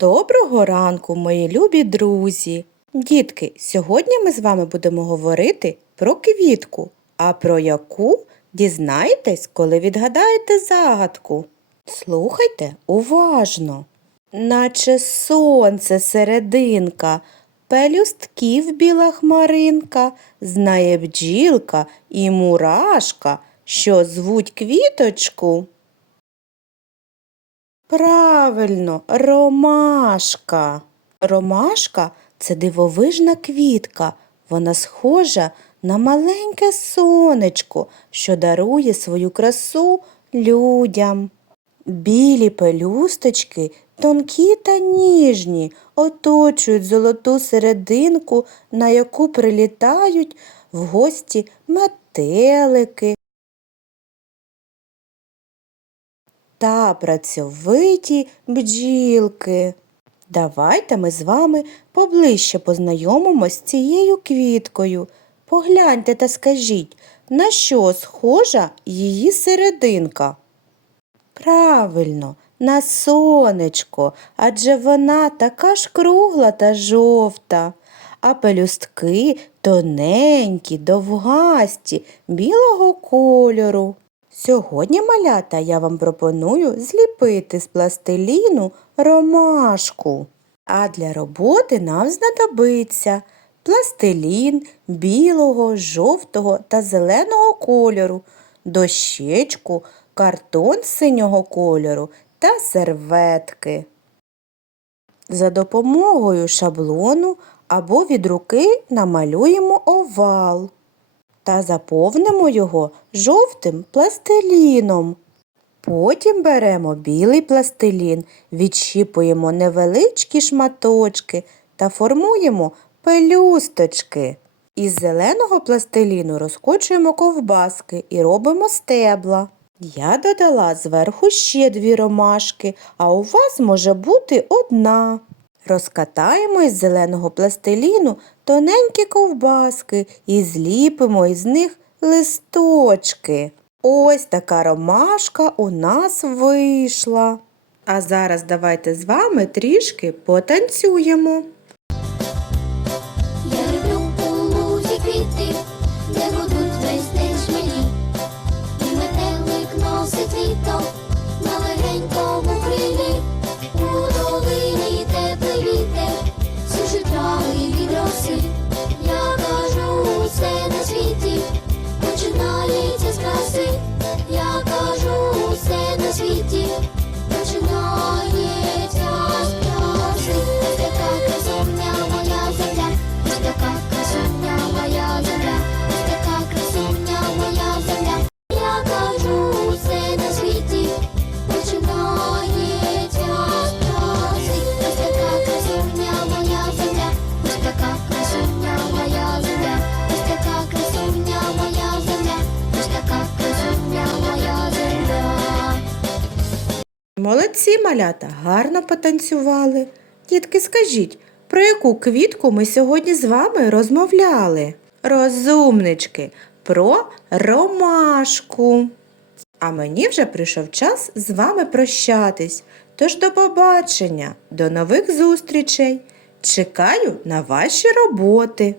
Доброго ранку, мої любі друзі! Дітки, сьогодні ми з вами будемо говорити про квітку, а про яку дізнаєтесь, коли відгадаєте загадку. Слухайте уважно. Наче сонце серединка, пелюстків біла хмаринка, знає бджілка і мурашка, що звуть квіточку. Правильно, ромашка. Ромашка це дивовижна квітка. Вона схожа на маленьке сонечко, що дарує свою красу людям. Білі пелюсточки, тонкі та ніжні, оточують золоту серединку, на яку прилітають в гості метелики, та працьовиті бджілки. Давайте ми з вами поближче познайомимось з цією квіткою. Погляньте та скажіть, на що схожа її серединка? Правильно, на сонечко, адже вона така ж кругла та жовта, а пелюстки тоненькі, довгасті, білого кольору. Сьогодні, малята, я вам пропоную зліпити з пластиліну ромашку. А для роботи нам знадобиться пластилін білого, жовтого та зеленого кольору, дощечку, картон синього кольору та серветки. За допомогою шаблону або від руки намалюємо овал та заповнимо його жовтим пластиліном. Потім беремо білий пластилін, відщіпуємо невеличкі шматочки та формуємо пелюсточки. Із зеленого пластиліну розкочуємо ковбаски і робимо стебла. Я додала зверху ще дві ромашки, а у вас може бути одна. Розкатаємо із зеленого пластиліну тоненькі ковбаски і зліпимо із них листочки. Ось така ромашка у нас вийшла. А зараз давайте з вами трішки потанцюємо. Молодці малята гарно потанцювали. Дітки, скажіть, про яку квітку ми сьогодні з вами розмовляли? Розумнички, про ромашку. А мені вже прийшов час з вами прощатись. Тож до побачення, до нових зустрічей. Чекаю на ваші роботи.